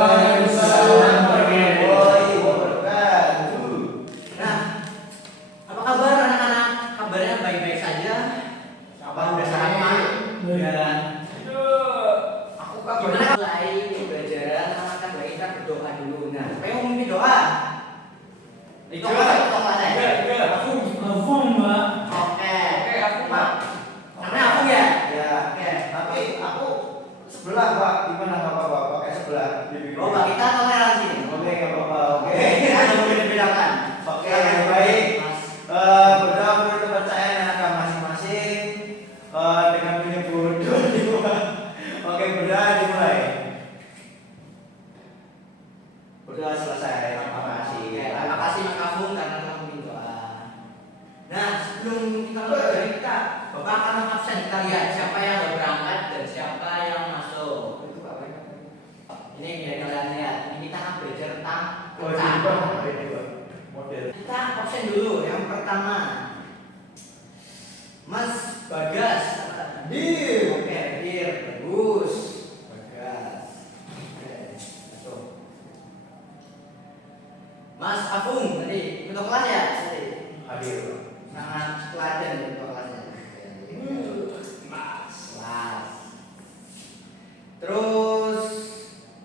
Waalaikumsalam warahmatullahi wabarakatuh. Nah, apa kabar anak-anak? Kabarnya baik-baik saja? Apa udah sarapan? Dan aku gimana mulai pembelajaran akan baik kita berdoa dulu. Nah, siapa yang mau memimpin doa? Itu apa kelasnya? Aku Mbak. Oke, aku Pak. Namanya aku ya? Ya, Oke. tapi aku sebelah Pak. Gimana nggak apa-apa? Pakai sebelah. Oh, Pak, kita toleransi nih. Oke, nggak apa-apa. Oke. Ada beda-bedakan. Oke, baik. Berdoa menurut kepercayaan yang akan masing-masing dengan menyebut doa. Oke, berdoa dimulai. Berdoa selesai. Terima kasih. Oke, terima kasih Mas Kafung karena telah memimpin doa. Nah, sebelum kita mulai kita, Bapak akan mengabsen, kita lihat siapa yang udah berangkat dan siapa yang masuk. Ini biar kalian lihat. Ini kita akan belajar tentang rencana. Model. Kita absen dulu. Yang pertama, Mas Bagas. Dir. Oke, Dir, bagus. Bagas. Oke, masuk. Mas Afung tadi ketua kelas ya? Tadi. Hadir. Sangat teladan dari ketua kelasnya. Mas. Terus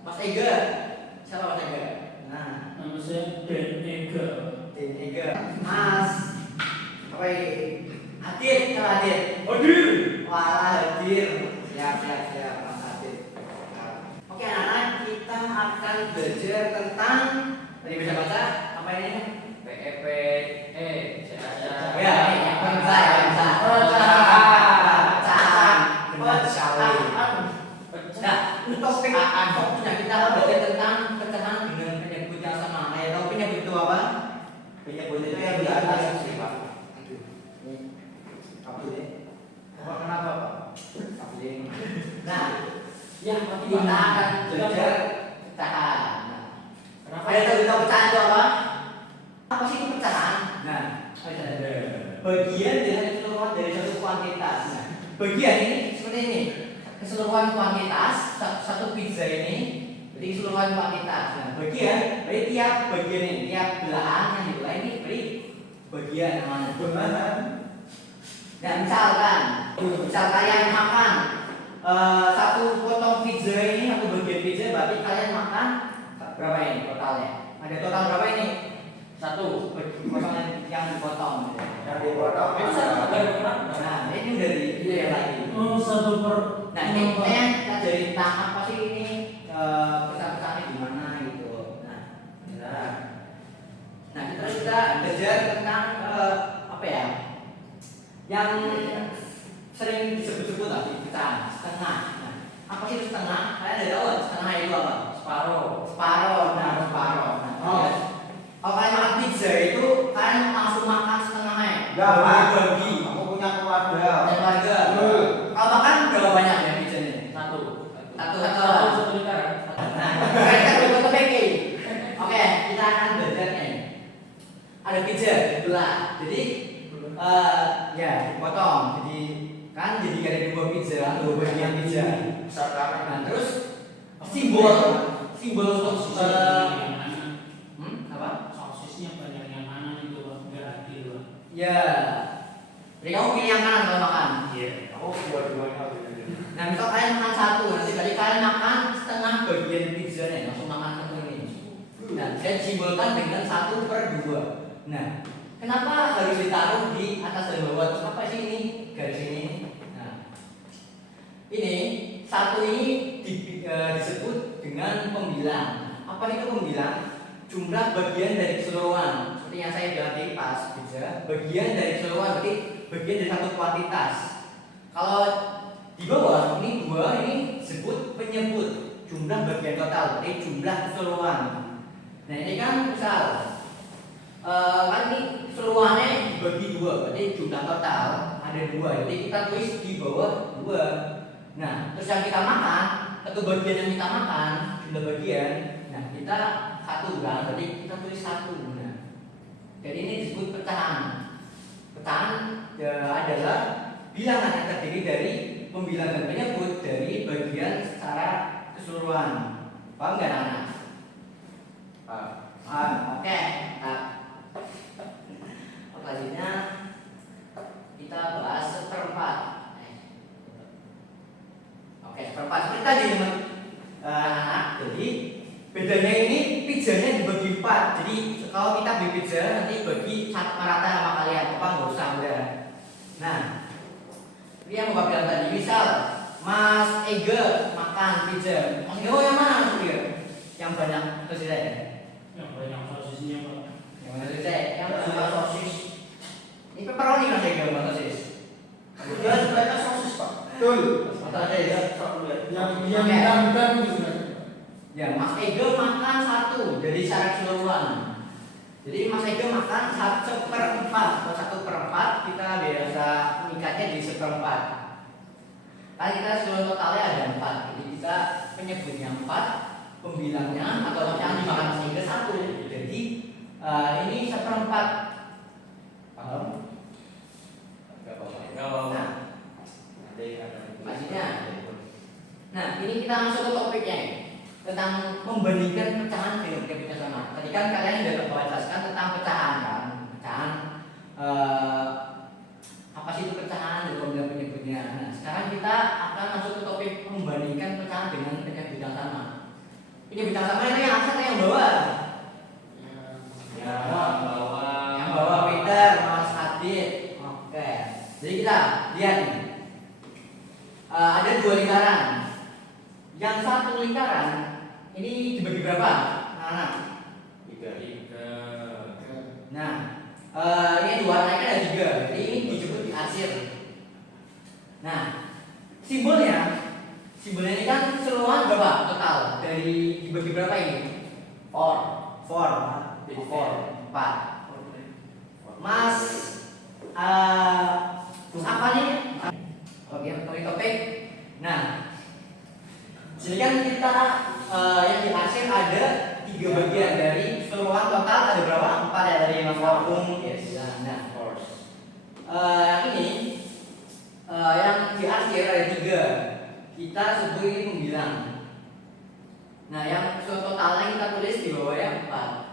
Mas Ega. Siapa Mas Ega? Nah, Nama saya Ben Ega. Tim Ega. Mas. Apa ini? Hadir, kalau hadir. Hadir. Walah hadir. Siap. Mas Hadir. Oke anak-anak, kita akan belajar tentang tadi bisa baca apa ini? PEP. Ya, pecahan. Nah, untuk topik fokusnya kita akan belajar tentang pecahan dengan penyebut yang sama. Tahu penyebut itu apa? Penyebut itu yang di atas sih Pak. Apa ini? Pak, kenapa Pak? Nah, yang kita akan belajar pecahan. Nah, ada tahu pecahan itu apa? Apa sih itu pecahan? Nah, bagian dari keseluruhan dari satu kuantitas. Nah, bagian ini seperti ini. Keseluruhan kuantitas satu pizza ini berarti keseluruhan kuantitas. Nah, bagian berarti tiap bagian ini, tiap belahan yang dibelah ini berarti bagian namanya. Gimana? Nah, misal kalian makan satu potong pizza ini, satu bagian pizza berarti kalian makan berapa ini totalnya? Ada total berapa ini? Satu potongan yang dipotong. Yang dipotong. Nah, ini udah di lagi. Oh, 1/4. Nah, ini kita dari tentang apa sih ini pesan-pesannya gimana gitu. Nah, kita belajar tentang apa ya? Yang sering disebut-sebut tadi pecahan setengah. Nah, apa sih itu setengah? Kalian ada tahu setengah itu apa? Separuh. Nah, separuh. Nah, kalau kalian makan pizza itu kalian langsung makan setengahnya. Enggak, Pak. Bagi. Aku punya keluarga. Keluarga. Kalau makan berapa banyak ya pizzanya? Satu. Nah, kita coba tebak. Oke, kita akan belajar nih. Ada pizza dibelah. Jadi ya dipotong. Jadi ada dua pizza, dua bagian pizza. Nah, terus simbol untuk apa? Sosisnya banyak yang mana itu Pak? Enggak adil Pak. Ya. Jadi kamu pilih yang kanan kalau makan. Iya. Aku dua-duanya. Nah, misal kalian makan satu, nanti berarti kalian makan setengah bagian pizza nih, langsung makan satu ini. Nah, saya simbolkan dengan 1/2. Nah, kenapa harus ditaruh di atas dan bawah? Terus apa sih ini? Garis ini. Nah, ini satu ini disebut dengan pembilang. Apa itu pembilang? Jumlah bagian dari keseluruhan. Seperti yang saya bilang tadi pas pizza, bagian dari keseluruhan berarti bagian dari satu kuantitas. Kalau di bawah ini dua ini disebut penyebut jumlah bagian total, berarti jumlah keseluruhan. Nah ini kan misal kan ini keseluruhannya dibagi dua, berarti jumlah total ada dua. Jadi kita tulis di bawah dua. Nah terus yang kita makan, satu bagian yang kita makan jumlah bagian. Nah kita satu kan, berarti kita tulis satu. Nah, jadi ini disebut pecahan. Pecahan adalah bilangan yang terdiri dari pembilang dan penyebut dari bagian secara keseluruhan. Paham nggak anak-anak? Oke. Nah, selanjutnya kita bahas seperempat. Oke, seperempat seperti tadi teman-teman. Jadi bedanya ini pizzanya dibagi 4. Jadi kalau kita beli pizza nanti bagi rata sama kalian, apa nggak usah udah. Nah, ini yang mau bilang tadi, misal Mas Ege makan pizza, Mas Ege yang mana dia? Yang banyak sosis saya? Yang banyak sosisnya Pak. Yang banyak sosis saya? Yang banyak sosis. Ini pepperoni Mas Ege banyak sosis. Udah sebenarnya sosis Pak. Betul. Atau ada ya? Yang Ya, Mas Ege makan 1, jadi secara keseluruhan. Jadi Mas Ege makan 1/4 atau 1/4, kita biasa meningkatnya di 1/4. Karena kita seluruh totalnya ada 4, jadi kita penyebutnya 4, pembilangnya atau yang dimakan Mas Ege 1. Jadi ini 1/4. Paham? Nah, maksudnya. Nah, ini kita masuk ke topiknya tentang membandingkan pecahan dengan pecah sama. Tadi kan kalian sudah bawa jelaskan tentang pecahan kan, pecahan apa sih itu pecahan dan kemudian penyebutnya. Nah, sekarang kita akan masuk ke topik membandingkan pecahan dengan penyebut yang sama. Penyebut yang sama itu yang atas yang bawah. Yang bawah Peter, Mas Adit. Oke. Jadi kita lihat nih. Ada 2 lingkaran. Yang satu lingkaran ini dibagi berapa? Anak-anak? 3. Nah, ini diwarnaikan ada 3. Jadi ini disebut diarsir. Nah, simbolnya ini kan keseluruhan berapa total dari dibagi berapa ini? 4. 4. Mas, apa nih? Oke, topik. Nah, jadi kan kita yang dihasil ada 3 bagian dari keseluruhan total ada berapa? 4 ya dari Mas Agung. Yes. Nah, yang ini yang dihasil ada 3. Kita sebut ini pembilang. Nah, yang totalnya kita tulis di bawah ya 4.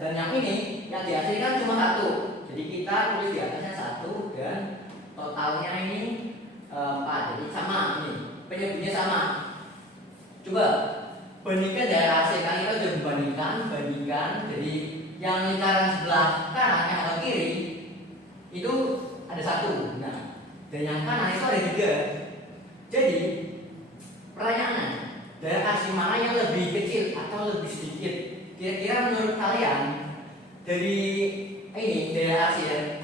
Dan yang ini yang dihasilkan cuma 1. Jadi kita tulis di atasnya 1 dan totalnya ini 4. Jadi sama ini. Penyebutnya sama. Coba bandingkan dari hasil kan kita sudah bandingkan. Jadi yang lingkaran sebelah kanan yang atau kiri itu ada 1. Nah, dan yang kanan itu ada 3. Jadi pertanyaannya, dari hasil mana yang lebih kecil atau lebih sedikit? Kira-kira menurut kalian dari hasil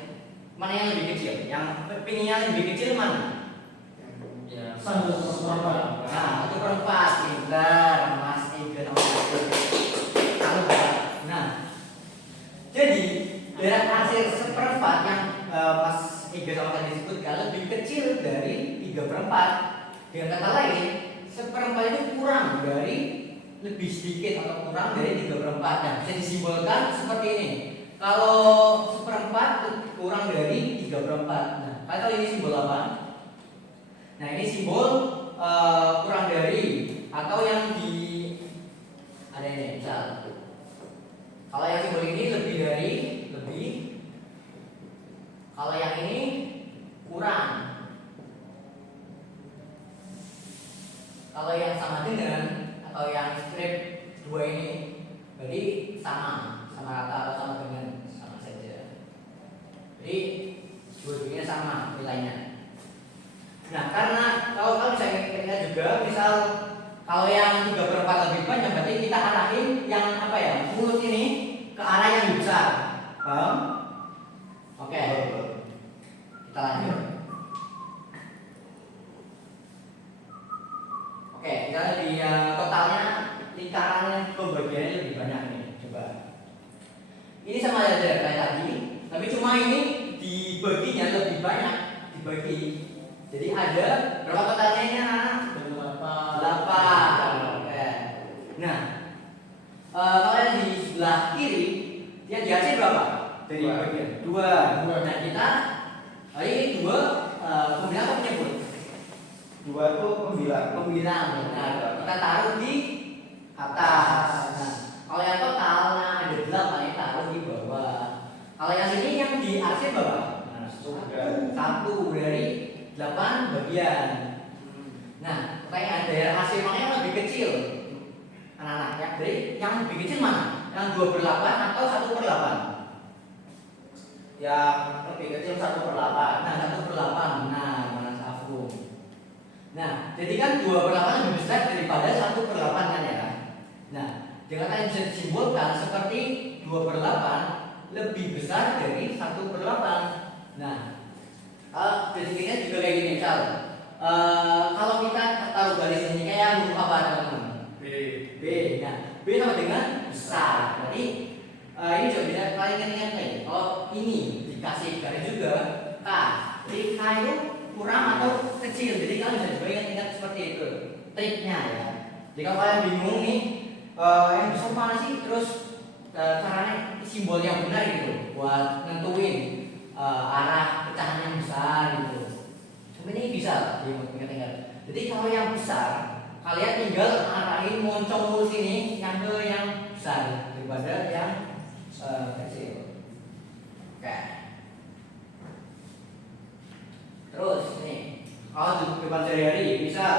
mana yang lebih kecil? Yang pinginnya lebih kecil mana? Ya, 1/4. Nah, 1/4. Pintar, Mas Ege sama Mas Ege. Nah, jadi dari hasil 1/4 yang Mas Ege sama tadi disebutkan lebih kecil dari 3/4. Dengan kata lain, 1/4 itu kurang dari lebih sedikit atau kurang dari 3/4. Nah, bisa disimbolkan seperti ini. Kalau 1/4 kurang dari 3/4. Nah, kalian tahu ini simbol apa? Nah, ini simbol kurang dari atau yang di ada ini misal. Kalau yang simbol ini lebih dari lebih. Kalau yang ini kurang. Kalau yang sama dengan atau yang strip 2 ini berarti sama rata atau sama dengan sama saja. Jadi dua-duanya sama nilainya. Nah, karena kalau bisa ingat juga, misal kalau yang 3/4 lebih banyak, berarti kita arahin yang apa ya, mulut ini ke arah yang lebih besar. Paham? Oke. Kita lanjut. Oke, kita di totalnya lingkaran pembagiannya lebih banyak nih. Coba. Ini sama aja kayak tadi, tapi cuma ini dibaginya lebih banyak dibagi. Jadi ada berapa totalnya ini anak? 8. Oke. Nah, kalau yang di sebelah kiri dia dihasil berapa? Dari bagian 2. Nah, kita ini 2 pembilang apa penyebut? 2 itu pembilang. Nah, kita taruh di atas. Nah, kalau yang total bagian. Nah, pertanyaan daerah hasil mana yang lebih kecil? Anak-anak ya, jadi yang lebih kecil mana? Yang 2/8 atau 1/8? Yang lebih kecil 1/8. Nah, 1/8. Nah, Mas Afung. Nah, jadi kan 2/8 lebih besar daripada 1/8 kan ya. Nah, dengan kata yang bisa disimbolkan seperti 2/8 lebih besar dari 1/8. Nah, definisinya juga kayak gini, misal kalau kita taruh garis ini kayak huruf apa teman-teman? B. Nah, B sama dengan besar. Berarti ini juga bisa kalian ingat-ingat nih. Kalau ini dikasih garis juga K, jadi K itu kurang atau kecil. Jadi kalian bisa juga ingat-ingat seperti itu triknya ya. Jadi kalau kalian bingung nih yang besar mana sih? Terus caranya simbol yang benar gitu buat nentuin arah pecahan yang besar gitu. Sebenarnya bisa diingat-ingat. Jadi kalau yang besar kalian tinggal arahin moncong mulus ini yang ke yang besar daripada yang kecil. Oke. Terus nih kalau di depan sehari-hari misal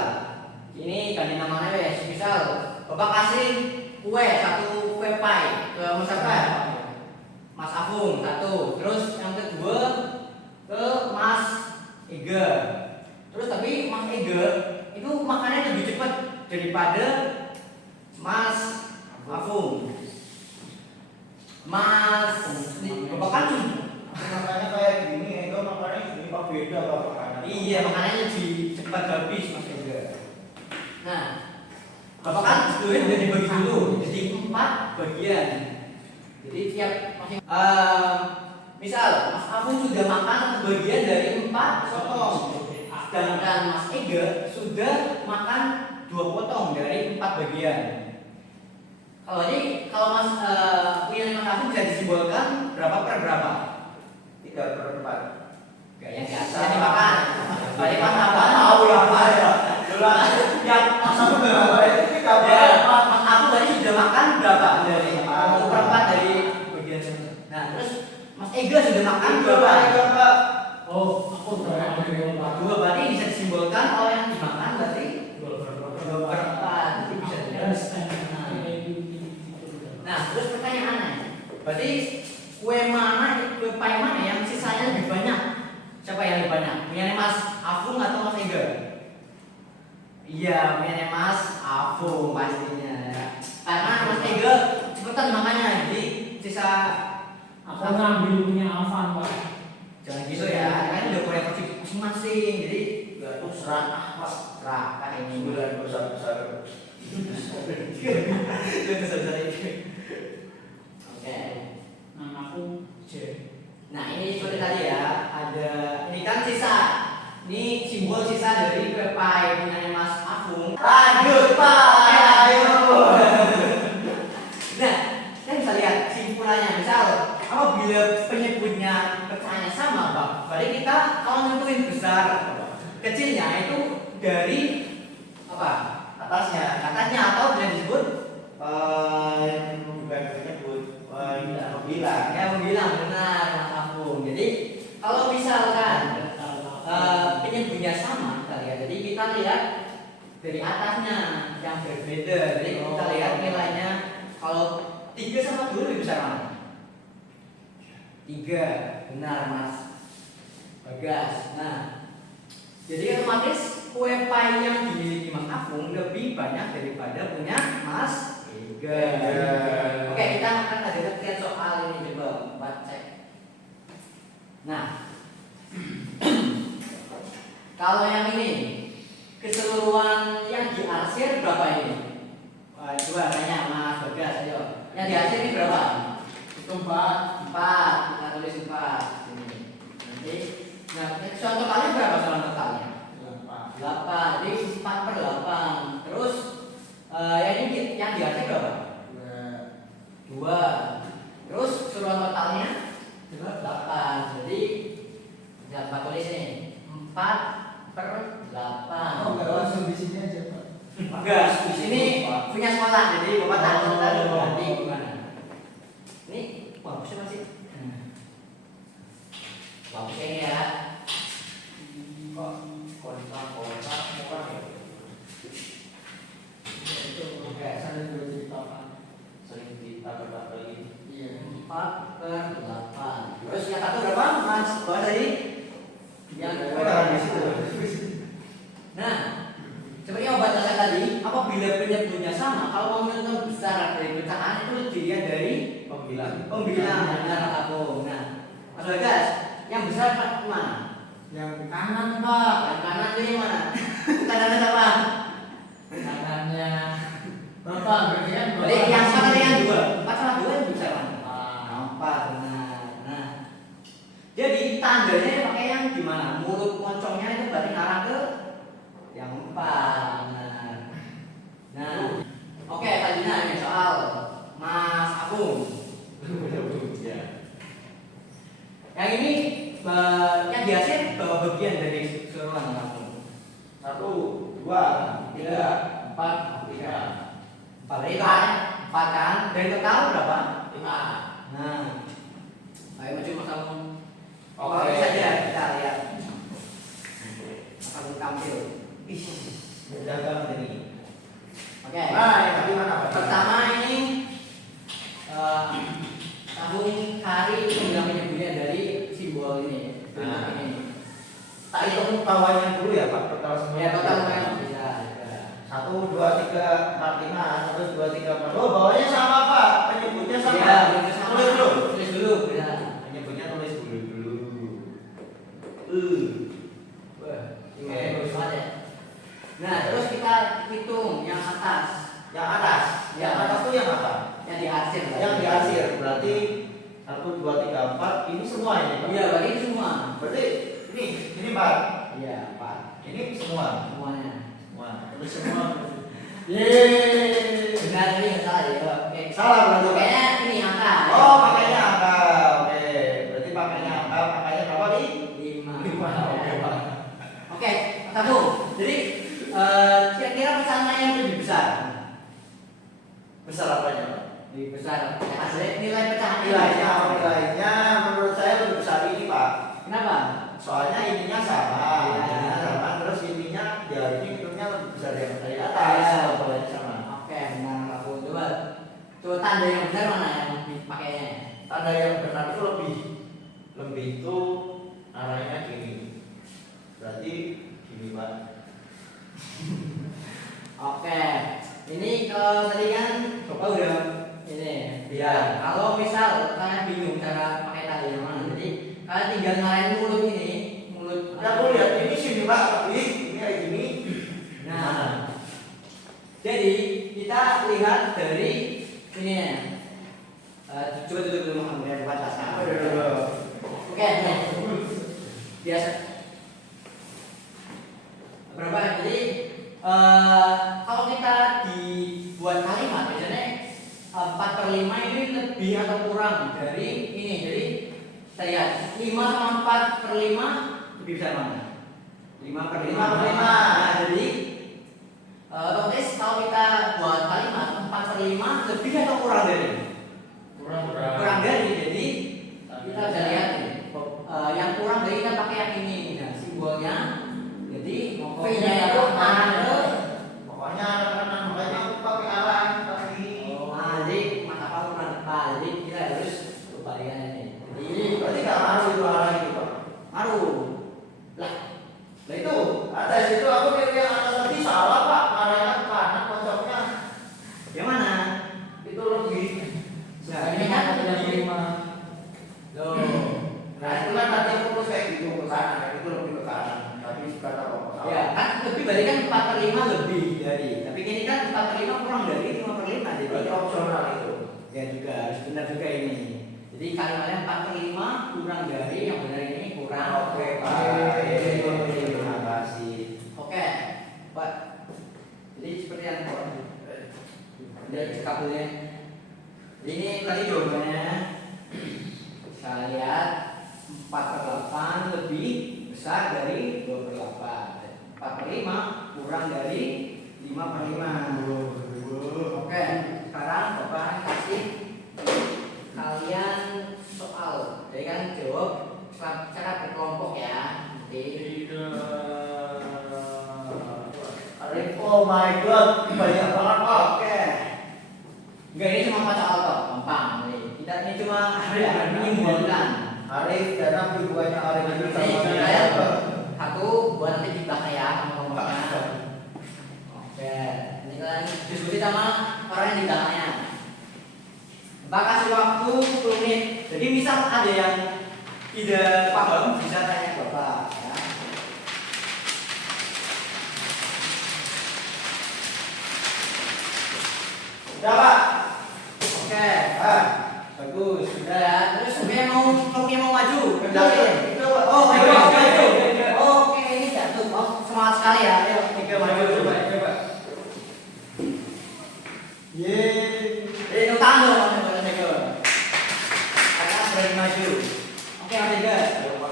ini ganti namanya wes, misal bapak kasih kue satu kue pie ke Mas apa? Mas Afung satu, terus yang kedua ke Mas Ega. Terus tapi Mas Ega itu makannya lebih cepat daripada Mas Afung. Mas bapak kan Makanya kayak gini, itu makanya gini pak beda pak makanan. iya makannya lebih cepat habis Mas Ega. Nah, bapak kan sebelumnya udah dibagi dulu jadi 4 bagian. Jadi tiap masing misal Mas Afung sudah makan satu bagian dari 4 potong, sedangkan Mas Ega sudah makan 2 potong dari 4 bagian. Kalau Mas punya Mas Afung bisa disimbolkan berapa per berapa? 3/4. Gak yang di atas yang dimakan. Balik Mas apa? Tahu lah ya. Yang sama berapa itu Ya, Mas Afung tadi sudah makan berapa dari 1/4 dari bagian sana. Nah, terus Mas Ega sudah makan berapa? Oh, aku udah ada yang Dua, berarti bisa disimbolkan oleh yang dimakan berarti 2/4. Itu bisa Nah, terus pertanyaannya, berarti kue pie mana yang sisanya lebih banyak? Siapa yang lebih banyak? Punya Mas Afung atau Mas Ega? Iya, punya Mas Afung pastinya. Karena Mas Ega cepetan makannya, jadi sisa aku ngambil punya Alvan pak. jangan gitu ya, kan udah punya porsi masing-masing, jadi Ya itu serakah pak. serakah ini. 9 besar. Itu besar itu. Oke. Nah aku J. Nah ini seperti tadi ya, ada ini kan sisa, ini simbol sisa dari kue pie punya Mas Afung. Lanjut Pak, ayo. Nah, kita bisa lihat simpulannya. Misal, apabila penyebutnya pecahannya sama, Pak, berarti kita kalau nentuin besar, kecilnya itu dari apa? Atasnya. Atasnya atau bisa disebut Bukan menyebut. Bilang. ya membilang benar Mas Afung. Jadi kalau misalkan penyebutnya sama, kita lihat. Jadi kita lihat dari atasnya yang berbeda. Jadi kita lihat nilainya. Kalau 3 sama 2 lebih besar mana? 3, benar Mas Bagas. Nah, jadi otomatis kue pie yang dimiliki Mas Afung lebih banyak daripada punya Mas Ega. Oke, kita akan ada latihan soal ini coba buat cek. Nah, kalau yang ini keseluruhan yang diarsir berapa ini? Coba tanya Mas Bagas, ayo. Yang diarsir ini berapa? Itu 4. 4, kita tulis 4 ini. Nanti, nah, soal totalnya berapa soal totalnya? 8, jadi 4/8. Terus yang diarsir berapa? 2. Terus keseluruhan totalnya 8. Jadi dapat tulis nih 4/8. Langsung di sini aja pak. Enggak, di sini punya sekolah, jadi bapak takut nanti gimana? Ini bagusnya masih. Bagusnya ini ya. Kok kotak murah ya. Itu saya juga ceritakan. Sering kita lagi. Iya. 4/8. Terus yang satu berapa Mas? Bawa tadi? Yang nah, seperti yang obat dasar tadi, apabila penyebutnya sama, kalau mau menentukan besar dari pecahan itu dilihat dari Pembilang. benar aku. Nah, Mas Bagas, yang besar mana? Yang kanan Pak. Yang kanan itu yang mana? Kanannya apa? Kanannya Bapak berarti kan Bapak. Jadi yang sama dengan 2. 4/2 yang besar mana? Ah. 4. Nah, jadi tandanya pakai yang gimana? Mulut moncongnya itu berarti ngarah ke yang 4. Nah, oke, tadinya ini soal Mas Agung. Ya. Yang ini yang dihasil bawa bagian dari keseluruhan Agung. 1, 2, 3, 4, 3. 4 dari totalnya 4 kan? Dari total berapa? 5. Nah, ayo maju Mas Agung. Oke. Saja kita lihat. Mas Agung tampil. Ih, Berdagang ini. oke. Nah, yang tadi mana Pak? Pertama ini tabung kari itu yang menyebutnya dari simbol ini. Nah. Ini. Tak hitung bawahnya dulu ya Pak, total semua. Ya total yang bisa. 1, 2, 3, 4, 5, 1, 2, 3, 4. Oh, bawahnya sama Pak, penyebutnya sama. Ya, sama. Tulis dulu. Tulis dulu. Ya. Penyebutnya tulis dulu. Wah, Oke. bagus banget ya. Nah, terus kita hitung yang atas. Yang atas. Ya. Yang atas itu yang apa? Yang diarsir. Yang diarsir. Berarti 1, 2, 3, 4. Ini semua ini Pak. Iya, berarti ini semua. Berarti ini Pak. Iya, 4. Ini semua. Semuanya. Semua. Terus semua. Yeay. Benar ini nggak salah ya. Oke. Salah berarti Pak. Kayaknya ini angka. Oh, pakainya angka. Oke. Berarti pakainya angka. Pakainya berapa nih? 5. 5. Oke Pak. Oke, Mas Agung. Jadi kira-kira pecahan mana yang lebih besar? Besar apanya Pak? Lebih besar. Hasilnya nilai pecahan Nilainya menurut saya lebih besar ini Pak. Kenapa? Soalnya ininya sama, Ya. ininya sama, terus ininya ya ini hitungnya lebih besar yang dari atas. Ya. Bawahnya sama. Oke, benar Mas Agung. Coba tanda yang benar mana yang dipakainya? Tanda yang benar itu lebih itu arahnya gini. Berarti gini Pak. Oke, ini kalau tadi kan Bapak udah ini. Iya. Kalau misal kalian bingung cara pakai tali yang mana, jadi kalian tinggal ngarahin mulut ini, mulut. Aku lihat ini sini Pak, tapi ini kayak gini. Nah, jadi kita lihat dari ini ya. Coba duduk dulu kemudian buat pasang. Oke, nih. Biasa. Berapa? Jadi kalau kita dibuat kalimat biasanya 4/5 ini lebih atau kurang dari ini. Jadi kita lihat 5 sama 4/5 lebih besar mana? 5/5. 5/5. Nah, jadi otomatis kalau kita buat kalimat 4/5 lebih atau kurang dari? Kurang dari. Jadi kita bisa lihat nih, yang kurang dari kita pakai yang ini. Nah, simbolnya. Jadi V-nya itu arah ke. Pokoknya kanan, makanya aku pakai arah kaki. Jadi mata apa kurang tepat. Jadi kita harus kebalikan ini. Jadi Berarti nggak ngaruh itu arah itu Pak. ngaruh. Lah, Nah itu ada situ aku milih yang atas tadi salah Pak, arahnya ke kanan konsepnya yang mana? itu lebih. Nah, ini kan ada lebih. 5. Loh. Nah itu kan tadi aku terus kayak gitu ke kanan, itu lebih ke kanan. Tapi sekarang apa salah? Ya, kan lebih berarti kan 4/5 lebih dari. Tapi ini kan 4/5 kurang dari 5/5. Jadi Berarti opsional itu. ya juga harus benar juga ini. Jadi kalimatnya 4/5 kurang dari yang benar ini kurang. Oke Pak. Terima kasih. Oke, Pak. Jadi seperti yang dari kabelnya. Ini tadi jawabannya. Saya lihat 4/8 lebih besar dari 2/8. 4/5 kurang dari 5/5. Oke, sekarang Bapak kasih kalian soal. Jadi kan jawab cara berkelompok ya. Oke. Arif, oh my god, banyak banget Pak. Oke. Enggak, ini cuma baca auto, gampang. Kita ini cuma menyimbolkan. Arif dan Nabi bukannya Arif itu Ini sama saya dia. satu buat nanti di belakang ya ngomongnya. Oke, ini kalian diskusi sama orang yang di belakangnya. Bapak kasih waktu 10 menit. Jadi misal ada yang tidak paham bisa tanya Bapak ya. Sudah Pak. Oke, bagus, sudah ya. Terus sebenarnya mau maju, belakang. Coba. Oh, maju. Oke, ini jatuh. Oh, semangat sekali ya. Ayo, tiga maju. Coba. Yeay. Itu tangan dong, Mas Ego. Kakak berani maju. Oke, Mas Ego.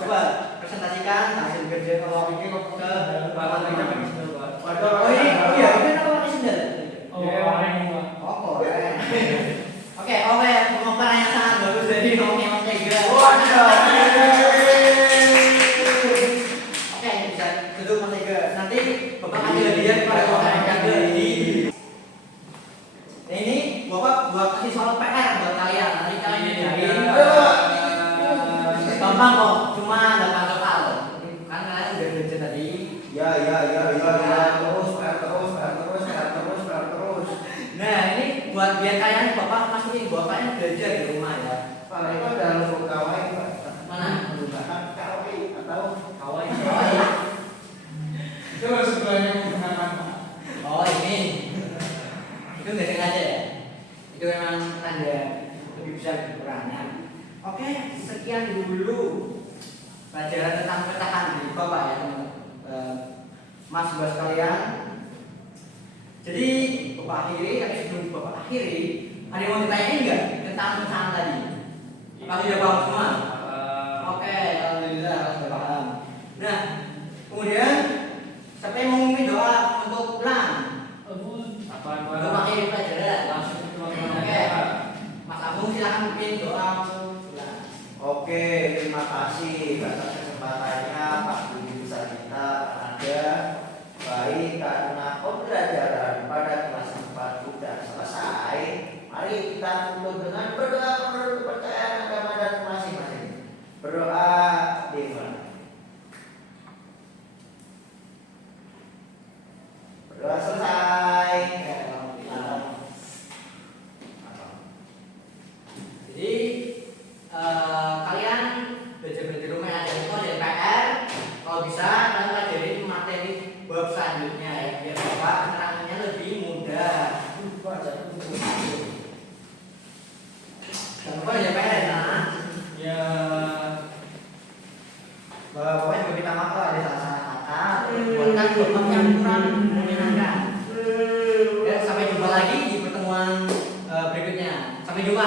Coba presentasikan hasil kerja kalau ini kok ke Bapak Ego. Oh ini, oh iya, ini apa pakai sendal? Oh, orang ini, Pak. Oh, keren. Oke, pemaparan yang sangat bagus dari Nomi Mas Ego. Oke, bisa duduk Mas Ego. Nanti Bapak kasih hadiah kepada orang yang jaga ini. Ini Bapak buat kasih soal PR buat kalian. Nanti kalian ngerjain. Gampang kok, cuma 8 soal. Kan kalian udah belajar tadi. Ya. Terus. Nah, ini buat biar kalian Bapak mastiin bahwa kalian belajar di rumah ya. Pak, itu ada logo kawaii Pak. Mana? Kawaii atau Kawaii. Coba sebelahnya menggunakan, Pak. Oh, ini. Itu nggak sengaja ya? Itu memang tanda lebih besar kurangnya. Oke, sekian dulu pelajaran tentang petakan di Bapak ya, Mas Bos kalian. Jadi Bapak akhiri, tapi sebelum Bapak akhiri, ada yang mau ditanyain nggak tentang pecahan tadi? Pak sudah paham semua? Oke, alhamdulillah sudah paham. Nah, kemudian siapa yang mau memimpin doa untuk pulang? Untuk akhir pelajaran. Oke, Mas Agung silakan memimpin doa untuk pulang. Oke, terima kasih atas kesempatannya Pak Guru besar kita ada. Baik, karena pembelajaran pada kelas 4 sudah selesai, mari kita tutup dengan berdoa menurut kepercayaan agama dan masing-masing. Berdoa dimulai. Berdoa selesai. Jadi kalian belajar di rumah ada itu ada PR. Kalau bisa kalian pelajari materi bab selanjutnya ya biar Bapak keterangannya lebih mudah. Jangan lupa ada PR ya. Nah. Ya. Bapak juga minta maaf kalau ada salah-salah kata, buatkan Bapak yang kurang menyenangkan. Dan sampai jumpa lagi di pertemuan berikutnya. Sampai jumpa.